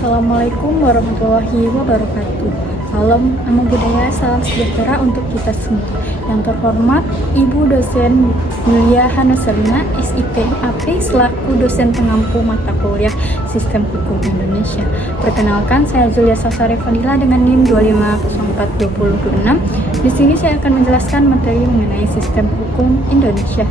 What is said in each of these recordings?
Assalamualaikum warahmatullahi wabarakatuh. Salam, namo budaya, salam sejahtera untuk kita semua. Yang terhormat Ibu dosen Yulia Hanasalina, SIP AP, selaku dosen pengampu mata kuliah Sistem Hukum Indonesia. Perkenalkan, saya Julia Sasari Fadila dengan NIM 25042026. Di sini saya akan menjelaskan materi mengenai Sistem Hukum Indonesia.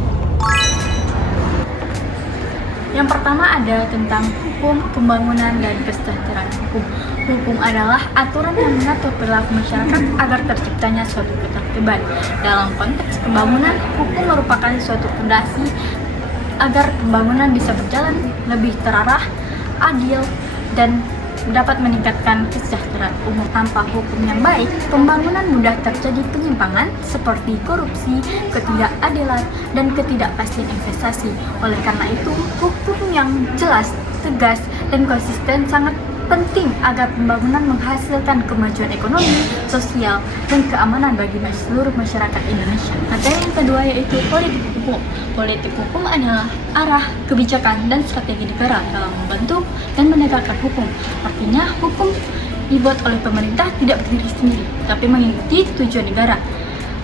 Yang pertama ada tentang hukum, pembangunan, dan kesejahteraan hukum. Hukum adalah aturan yang mengatur perilaku masyarakat agar terciptanya suatu ketertiban. Dalam konteks pembangunan, hukum merupakan suatu fondasi agar pembangunan bisa berjalan lebih terarah, adil, dan dapat meningkatkan kesejahteraan umum. Tanpa hukum yang baik, pembangunan mudah terjadi penyimpangan seperti korupsi, ketidakadilan, dan ketidakpastian investasi. Oleh karena itu, hukum yang jelas, tegas, dan konsisten sangat penting agar pembangunan menghasilkan kemajuan ekonomi, sosial, dan keamanan bagi seluruh masyarakat Indonesia. Materi yang kedua yaitu politik hukum. Politik hukum adalah arah, kebijakan, dan strategi negara dalam membentuk dan menegakkan hukum. Artinya, hukum dibuat oleh pemerintah tidak berdiri sendiri, tapi mengikuti tujuan negara.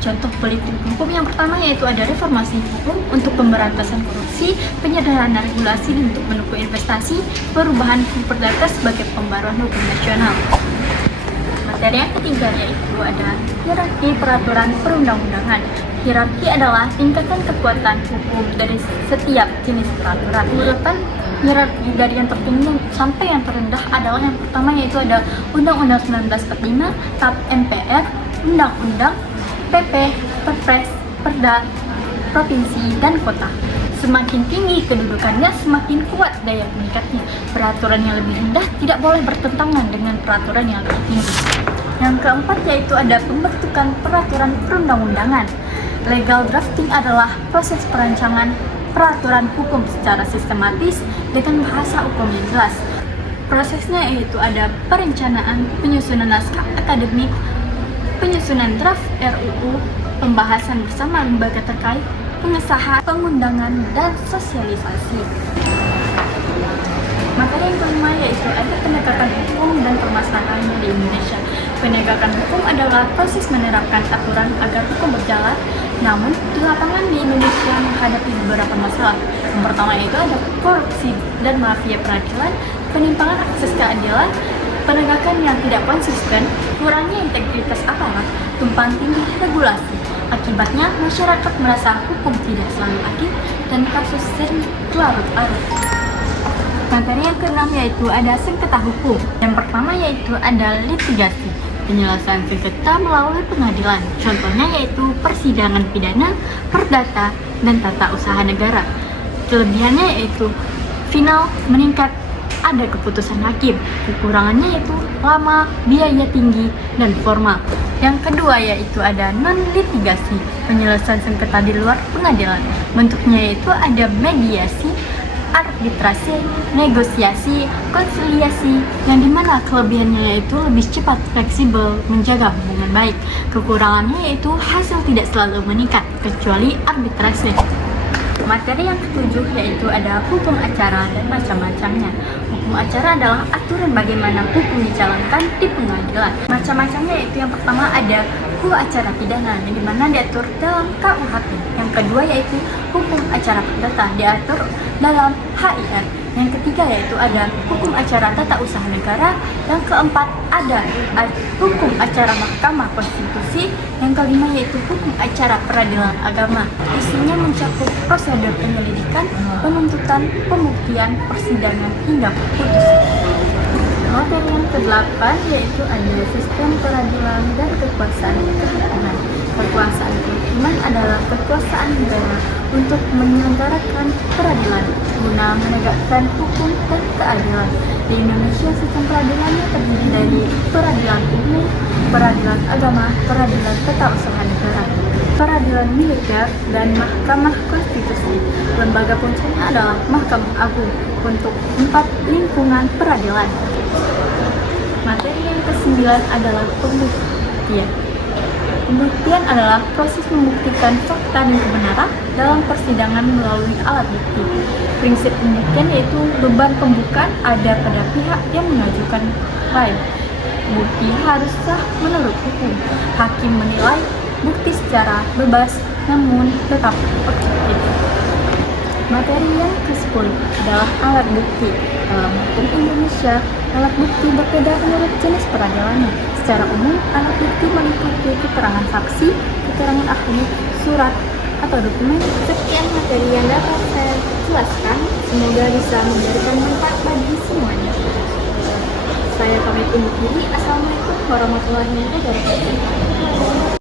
Contoh politik hukum yang pertama yaitu ada reformasi hukum untuk pemberantasan korupsi, penyederhanaan regulasi untuk mendukung investasi, perubahan hukum perdata sebagai pembaruan hukum nasional. Materi yang ketiga yaitu ada hierarki peraturan perundang-undangan. Hierarki adalah tingkatan kekuatan hukum dari setiap jenis peraturan. Urutan hierarki dari yang tertinggi sampai yang terendah adalah yang pertama yaitu ada Undang-Undang 1945, TAP MPR, Undang-Undang, PP, Perpres, Perda, Provinsi, dan Kota. Semakin tinggi kedudukannya, semakin kuat daya pengikatnya. Peraturan yang lebih rendah tidak boleh bertentangan dengan peraturan yang lebih tinggi. Yang keempat yaitu ada pembentukan peraturan perundang-undangan. Legal drafting adalah proses perancangan peraturan hukum secara sistematis dengan bahasa hukum yang jelas. Prosesnya yaitu ada perencanaan, penyusunan naskah akademik, penyusunan draft RUU, pembahasan bersama lembaga terkait, pengesahan, pengundangan, dan sosialisasi. Materi yang kelima yaitu ada penegakan hukum dan permasalahannya di Indonesia. Penegakan hukum adalah proses menerapkan aturan agar hukum berjalan, namun di lapangan di Indonesia menghadapi beberapa masalah. Yang pertama yaitu ada korupsi dan mafia peradilan, penyimpangan akses keadilan, penegakan yang tidak konsisten, kurangnya integritas aparat, tumpang tindih regulasi. Akibatnya, masyarakat merasa hukum tidak selalu adil dan kasus sering larut-larut. Materi yang keenam yaitu ada sengketa hukum. Yang pertama yaitu ada litigasi, penyelesaian sengketa melalui pengadilan. Contohnya yaitu persidangan pidana, perdata, dan tata usaha negara. Kelebihannya yaitu final meningkat, ada keputusan hakim. Kekurangannya yaitu lama, biaya tinggi, dan formal. Yang kedua yaitu ada non-litigasi, penyelesaian sengketa di luar pengadilan. Bentuknya yaitu ada mediasi, arbitrasi, negosiasi, konsiliasi, yang dimana kelebihannya yaitu lebih cepat, fleksibel, menjaga hubungan baik. Kekurangannya yaitu hasil tidak selalu meningkat, kecuali arbitrasi. Materi yang ketujuh yaitu ada hukum acara dan macam-macamnya. Hukum acara adalah aturan bagaimana hukum dijalankan di pengadilan. Macam-macamnya yaitu yang pertama ada hukum acara pidana yang dimana diatur dalam KUHP. Yang kedua yaitu hukum acara perdata diatur dalam HIR. Yang ketiga yaitu ada hukum acara tata usaha negara. Yang keempat ada hukum acara Mahkamah Konstitusi. Yang kelima yaitu hukum acara peradilan agama. Isinya mencakup prosedur penyelidikan, penuntutan, pembuktian, persidangan, hingga putusan. Materi yang ke-8 yaitu ada sistem peradilan dan kekuasaan kehakiman. Kekuasaan kehakiman adalah kekuasaan negara untuk menyelenggarakan peradilan guna menegakkan hukum dan keadilan. Di Indonesia, sistem peradilannya terdiri dari peradilan umum, peradilan agama, peradilan tata usaha negara, peradilan militer, dan Mahkamah Konstitusi. Lembaga puncaknya adalah Mahkamah Agung untuk 4 lingkungan peradilan. Materi yang ke-9 adalah pembuktian. Pembuktian adalah proses membuktikan fakta dan kebenaran dalam persidangan melalui alat bukti. Prinsip pembuktian yaitu beban pembukaan ada pada pihak yang mengajukan klaim. Bukti harus sah menurut hukum. Hakim menilai bukti secara bebas namun tetap objektif. Materi yang ke-10 adalah alat bukti. Dalam hukum Indonesia, alat bukti berbeda menurut jenis peradilannya. Secara umum, alat bukti meliputi keterangan saksi, keterangan ahli, surat, atau dokumen. Sekian materi yang dapat saya jelaskan. Semoga bisa memberikan manfaat bagi semuanya. Saya pamit undur diri. Assalamualaikum warahmatullahi wabarakatuh.